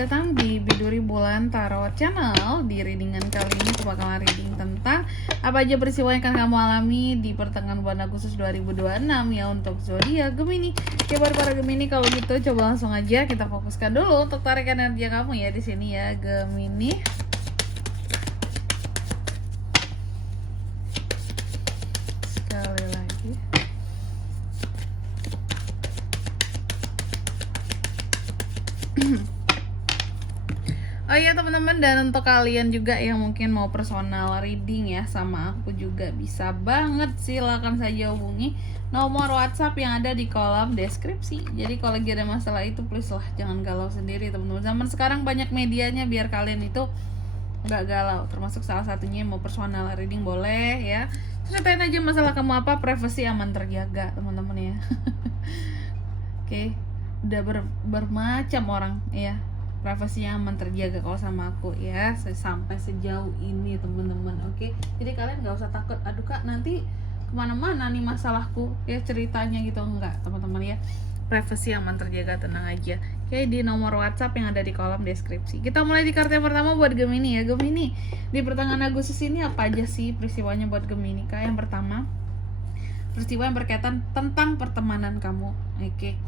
Selamat datang di Biduri Bulan Tarot Channel. Di readingan kali ini aku bakalan reading tentang apa aja peristiwa yang akan kamu alami di pertengahan bulan Agustus 2026 ya untuk zodiak Gemini. Ya buat para Gemini, kalau gitu coba langsung aja kita fokuskan dulu untuk tarikan energi kamu ya di sini ya Gemini. Sekali lagi. Oh iya teman-teman, dan untuk kalian juga yang mungkin mau personal reading ya sama aku juga bisa banget, silakan saja hubungi nomor WhatsApp yang ada di kolom deskripsi. Jadi kalau lagi ada masalah itu please lah jangan galau sendiri teman-teman. Zaman sekarang banyak medianya biar kalian itu nggak galau, termasuk salah satunya mau personal reading boleh ya. Ceritain aja masalah kamu apa, privasi aman terjaga teman-teman ya. Oke, udah bermacam orang ya, privasinya aman terjaga kalau sama aku ya, sampai sejauh ini teman-teman. Oke, jadi kalian nggak usah takut, aduh kak nanti kemana-mana nih masalahku ya ceritanya gitu, enggak teman-teman ya, privasi aman terjaga, tenang aja. Oke, di nomor WhatsApp yang ada di kolom deskripsi. Kita mulai di kartu yang pertama buat Gemini ya. Gemini, di pertengahan Agustus ini apa aja sih peristiwanya buat Gemini kak? Yang pertama, peristiwa yang berkaitan tentang pertemanan kamu. Oke,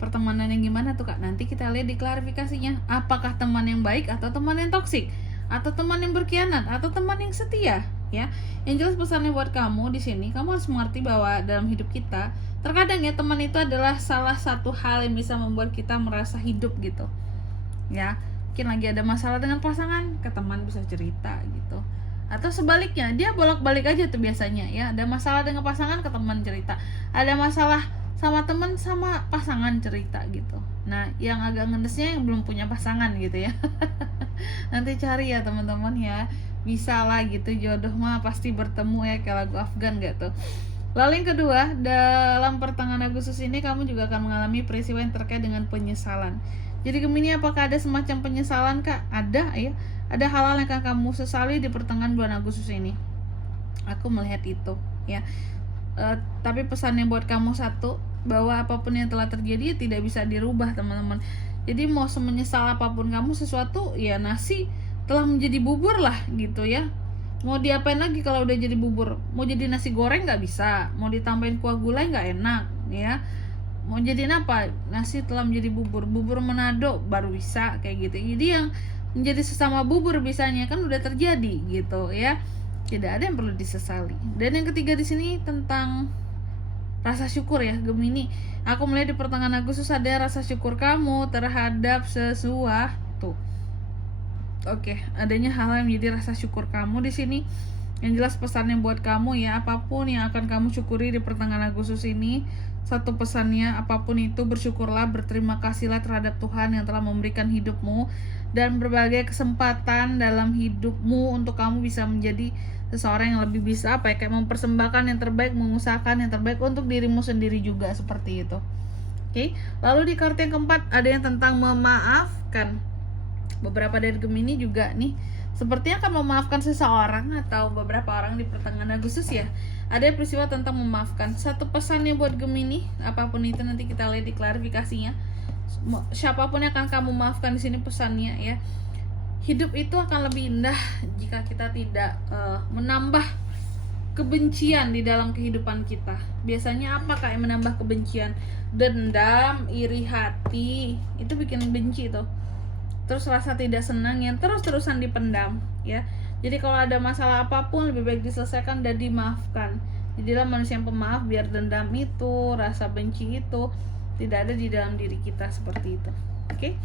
pertemanan yang gimana tuh kak? Nanti kita lihat di klarifikasinya. Apakah teman yang baik atau teman yang toksik, atau teman yang berkhianat, atau teman yang setia ya? Yang jelas pesannya buat kamu di sini, kamu harus mengerti bahwa dalam hidup kita terkadang ya teman itu adalah salah satu hal yang bisa membuat kita merasa hidup gitu ya. Mungkin lagi ada masalah dengan pasangan, ke teman bisa cerita gitu, atau sebaliknya dia bolak-balik aja tuh biasanya ya, ada masalah dengan pasangan ke teman cerita, ada masalah sama teman sama pasangan cerita gitu. Nah yang agak ngedesnya yang belum punya pasangan gitu ya. Nanti cari ya teman-teman ya, bisa lah gitu, jodoh mah pasti bertemu ya, kayak lagu Afgan gak tuh. Lalu yang kedua, dalam pertengahan Agustus ini kamu juga akan mengalami peristiwa yang terkait dengan penyesalan. Jadi Gemini, apakah ada semacam penyesalan kak? Ada ya, ada hal-hal yang akan kamu sesali di pertengahan bulan Agustus ini. Aku melihat itu ya. Tapi pesannya buat kamu satu, bahwa apapun yang telah terjadi tidak bisa dirubah teman-teman. Jadi mau semenyesal apapun kamu sesuatu ya, nasi telah menjadi bubur lah gitu ya. Mau diapain lagi kalau udah jadi bubur? Mau jadi nasi goreng nggak bisa, mau ditambahin kuah gulai nggak enak ya. Mau jadiin apa? Nasi telah menjadi bubur, bubur Manado baru bisa kayak gitu. Jadi yang menjadi sesama bubur bisanya kan udah terjadi gitu ya. Tidak ada yang perlu disesali. Dan yang ketiga di sini tentang rasa syukur ya Gemini. Aku melihat di pertengahan Agustus ada rasa syukur kamu terhadap sesuatu. Oke, adanya hal yang menjadi rasa syukur kamu di sini. Yang jelas pesannya buat kamu ya, apapun yang akan kamu syukuri di pertengahan Agustus ini, satu pesannya, apapun itu bersyukurlah, berterima kasihlah terhadap Tuhan yang telah memberikan hidupmu dan berbagai kesempatan dalam hidupmu untuk kamu bisa menjadi seseorang yang lebih bisa apa ya, kayak mempersembahkan yang terbaik, mengusahakan yang terbaik untuk dirimu sendiri juga, seperti itu. Oke, lalu di kartu yang keempat ada yang tentang memaafkan. Beberapa dari Gemini juga nih sepertinya akan memaafkan seseorang atau beberapa orang di pertengahan Agustus ya. Ada peristiwa tentang memaafkan. Satu pesannya buat Gemini, apapun itu nanti kita lihat di klarifikasinya. Siapapun yang akan kamu maafkan di sini pesannya ya. Hidup itu akan lebih indah jika kita tidak menambah kebencian di dalam kehidupan kita. Biasanya apa kayak menambah kebencian? Dendam, iri hati, itu bikin benci tuh. Terus rasa tidak senang yang terus-terusan dipendam ya. Jadi kalau ada masalah apapun lebih baik diselesaikan dan dimaafkan. Jadilah manusia yang pemaaf, biar dendam itu, rasa benci itu tidak ada di dalam diri kita, seperti itu. Oke.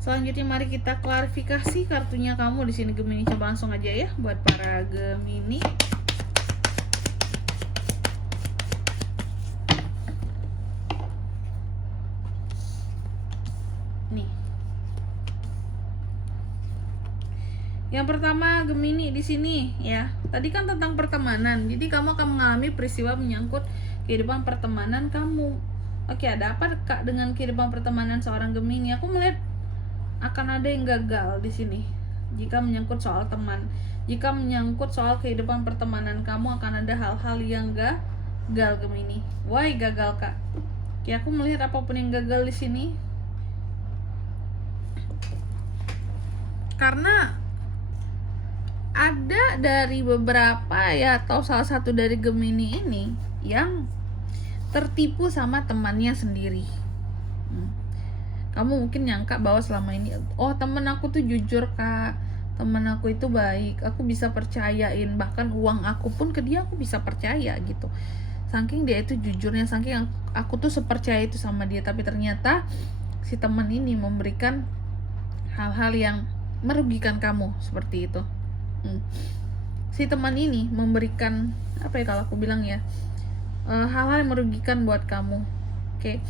Selanjutnya mari kita klarifikasi kartunya kamu di sini Gemini. Coba langsung aja ya buat para Gemini. Nih. Yang pertama Gemini di sini ya. Tadi kan tentang pertemanan. Jadi kamu akan mengalami peristiwa menyangkut kehidupan pertemanan kamu. Oke, ada apa kak dengan kehidupan pertemanan seorang Gemini? Aku melihat akan ada yang gagal di sini. Jika menyangkut soal teman, jika menyangkut soal kehidupan pertemanan kamu akan ada hal-hal yang gagal Gemini. Why gagal kak? Oke, aku melihat apapun yang gagal di sini Karena ada dari beberapa ya, atau salah satu dari Gemini ini yang tertipu sama temannya sendiri. Kamu mungkin nyangka bahwa selama ini, oh temen aku tuh jujur kak, temen aku itu baik, aku bisa percayain, bahkan uang aku pun ke dia aku bisa percaya gitu. Saking dia itu jujurnya, saking aku tuh sepercaya itu sama dia. Tapi ternyata si teman ini memberikan hal-hal yang merugikan kamu seperti itu. Si teman ini memberikan apa ya, kalau aku bilang ya, hal-hal yang merugikan buat kamu. Oke,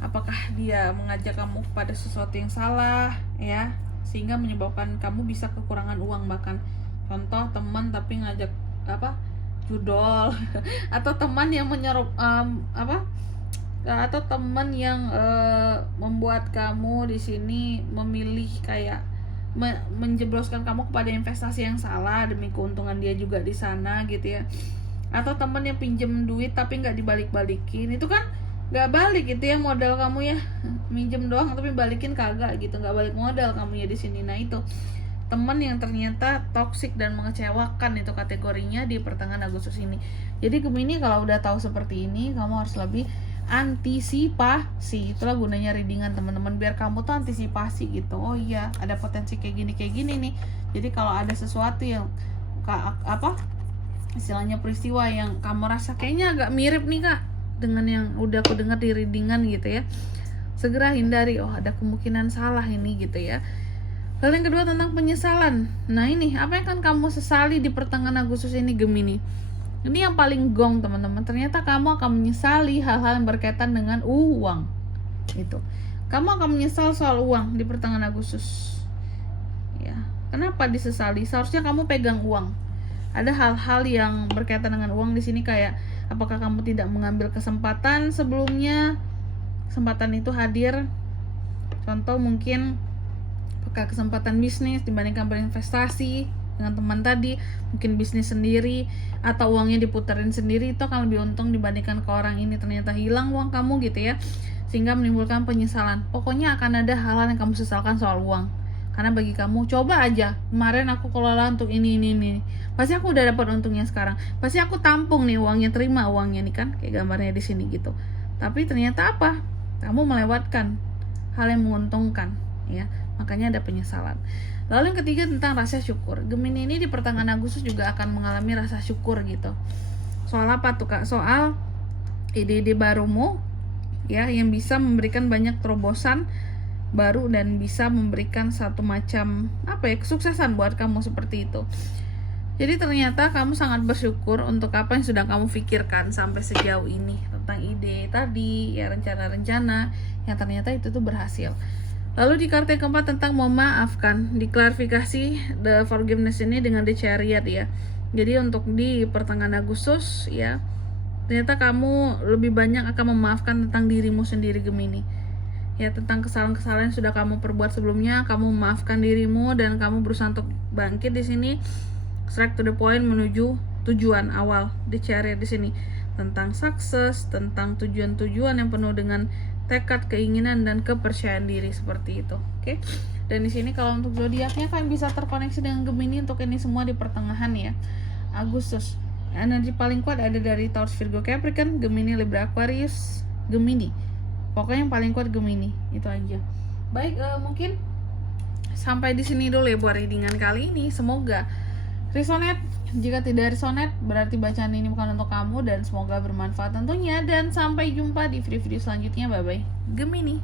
apakah dia mengajak kamu kepada sesuatu yang salah ya, sehingga menyebabkan kamu bisa kekurangan uang. Bahkan contoh teman tapi ngajak apa, judol atau teman yang atau teman yang membuat kamu di sini memilih kayak menjebloskan kamu kepada investasi yang salah demi keuntungan dia juga di sana gitu ya. Atau teman yang pinjem duit tapi nggak dibalik-balikin, itu kan nggak balik gitu ya modal kamu ya, minjem doang tapi balikin kagak gitu, nggak balik modal kamu ya di sini. Nah itu teman yang ternyata toksik dan mengecewakan, itu kategorinya di pertengahan Agustus ini. Jadi Gemini kalau udah tahu seperti ini, kamu harus lebih antisipasi. Itulah gunanya readingan teman-teman, biar kamu tuh antisipasi gitu. Oh iya, ada potensi kayak gini nih. Jadi kalau ada sesuatu yang istilahnya peristiwa yang kamu rasa kayaknya agak mirip nih kak dengan yang udah aku dengar di readingan gitu ya, segera hindari. Oh ada kemungkinan salah ini gitu ya. Lalu yang kedua tentang penyesalan. Nah ini apa yang akan kamu sesali di pertengahan Agustus ini Gemini? Ini yang paling gong teman-teman. Ternyata kamu akan menyesali hal-hal yang berkaitan dengan uang. Itu. Kamu akan menyesal soal uang di pertengahan Agustus. Ya. Kenapa disesali? Seharusnya kamu pegang uang. Ada hal-hal yang berkaitan dengan uang di sini, kayak apakah kamu tidak mengambil kesempatan sebelumnya? Kesempatan itu hadir. Contoh mungkin apakah kesempatan bisnis dibandingkan berinvestasi dengan teman tadi, mungkin bisnis sendiri atau uangnya diputerin sendiri, itu akan lebih untung dibandingkan ke orang ini. Ternyata hilang uang kamu gitu ya, sehingga menimbulkan penyesalan. Pokoknya akan ada hal-hal yang kamu sesalkan soal uang. Karena bagi kamu, coba aja kemarin aku kelola untuk ini, pasti aku udah dapat untungnya sekarang, pasti aku tampung nih uangnya, terima uangnya nih kan, kayak gambarnya di sini gitu. Tapi ternyata apa? Kamu melewatkan hal yang menguntungkan ya, makanya ada penyesalan. Lalu yang ketiga tentang rasa syukur. Gemini ini di pertengahan Agustus juga akan mengalami rasa syukur gitu. Soal apa tuh kak? Soal ide-ide barumu ya, yang bisa memberikan banyak terobosan baru dan bisa memberikan satu macam kesuksesan buat kamu seperti itu. Jadi ternyata kamu sangat bersyukur untuk apa yang sudah kamu pikirkan sampai sejauh ini tentang ide tadi ya, rencana-rencana yang ternyata itu tuh berhasil. Lalu di kartu yang keempat tentang memaafkan, diklarifikasi the forgiveness ini dengan the chariot ya. Jadi untuk di pertengahan Agustus ya, ternyata kamu lebih banyak akan memaafkan tentang dirimu sendiri Gemini. Ya, tentang kesalahan-kesalahan yang sudah kamu perbuat sebelumnya, kamu memaafkan dirimu dan kamu berusaha untuk bangkit di sini, straight to the point menuju tujuan awal di chariot di sini, tentang sukses, tentang tujuan-tujuan yang penuh dengan tekad, keinginan dan kepercayaan diri seperti itu. Oke. Dan di sini kalau untuk zodiaknya kalian bisa terkoneksi dengan Gemini untuk ini semua di pertengahan ya Agustus. Energi paling kuat ada dari Taurus, Virgo, Capricorn, Gemini, Libra, Aquarius, Gemini. Pokoknya yang paling kuat Gemini, itu aja. Baik, mungkin sampai di sini dulu ya buat readingan kali ini. Semoga resonate. Jika tidak resonate, berarti bacaan ini bukan untuk kamu, dan semoga bermanfaat tentunya. Dan sampai jumpa di video-video selanjutnya. Bye-bye. Gemini.